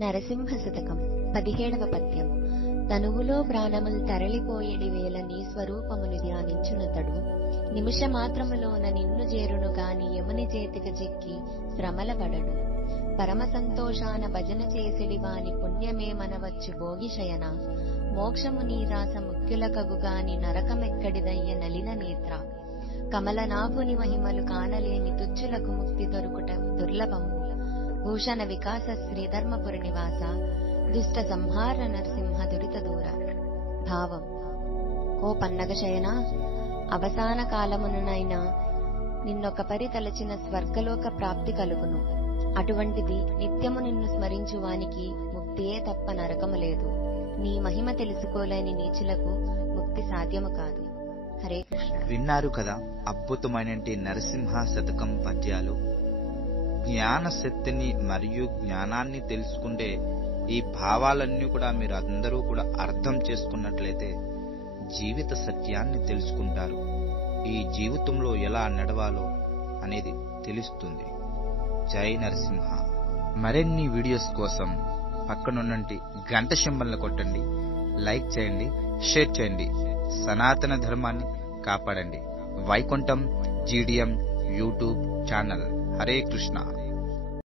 నరసింహ శతకం 17వ పద్యం. తనువులో ప్రాణముల్ తరలిపోయేడి వేళ నీ స్వరూపమును ధ్యానించునతడు నిమిషమాత్రములోన నిన్ను చేరును గాని యముని చేతిక చిక్కి శ్రమలపడడు. పరమ సంతోషాన భజన చేసిడి వాని పుణ్యమే మనవచ్చు భోగిశయన. మోక్షము నీరాస ముఖ్యులకగుగాని నరకమెక్కడిదయ్య నలిన నేత్ర. కమలనాభుని మహిమలు కానలేని తుచ్చులకు ముక్తి దొరుకుట దుర్లభము. భూషణ వికాస శ్రీధర్మపురి నివాస దుష్ట సంహార నరసింహ దురిత దూర. భావం: ఓ పన్నగ శయన, అవసాన కాలముననైనా నిన్నొక పరి తలచిన స్వర్గలోక ప్రాప్తి కలుగును. అటువంటిది నిత్యము నిన్ను స్మరించువానికి ముక్తియే తప్ప నరకము లేదు. నీ మహిమ తెలుసుకోలేని నీచులకు ముక్తి సాధ్యము కాదు. హరే కృష్ణ. విన్నారు కదా అద్భుతమైన నరసింహ శతకం పద్యాలు. జ్ఞాన శక్తిని మరియు జ్ఞానాన్ని తెలుసుకుంటే ఈ భావాలన్నీ కూడా మీరు అందరూ కూడా అర్థం చేసుకున్నట్లయితే జీవిత సత్యాన్ని తెలుసుకుంటారు. ఈ జీవితంలో ఎలా నడవాలో అనేది తెలుస్తుంది. జై నరసింహ. మరిన్ని వీడియోస్ కోసం పక్కనున్నటి గంట సింబల్ని కొట్టండి, లైక్ చేయండి, షేర్ చేయండి. సనాతన ధర్మాన్ని కాపాడండి. Vaikuntham GDM YouTube channel. Hare Krishna.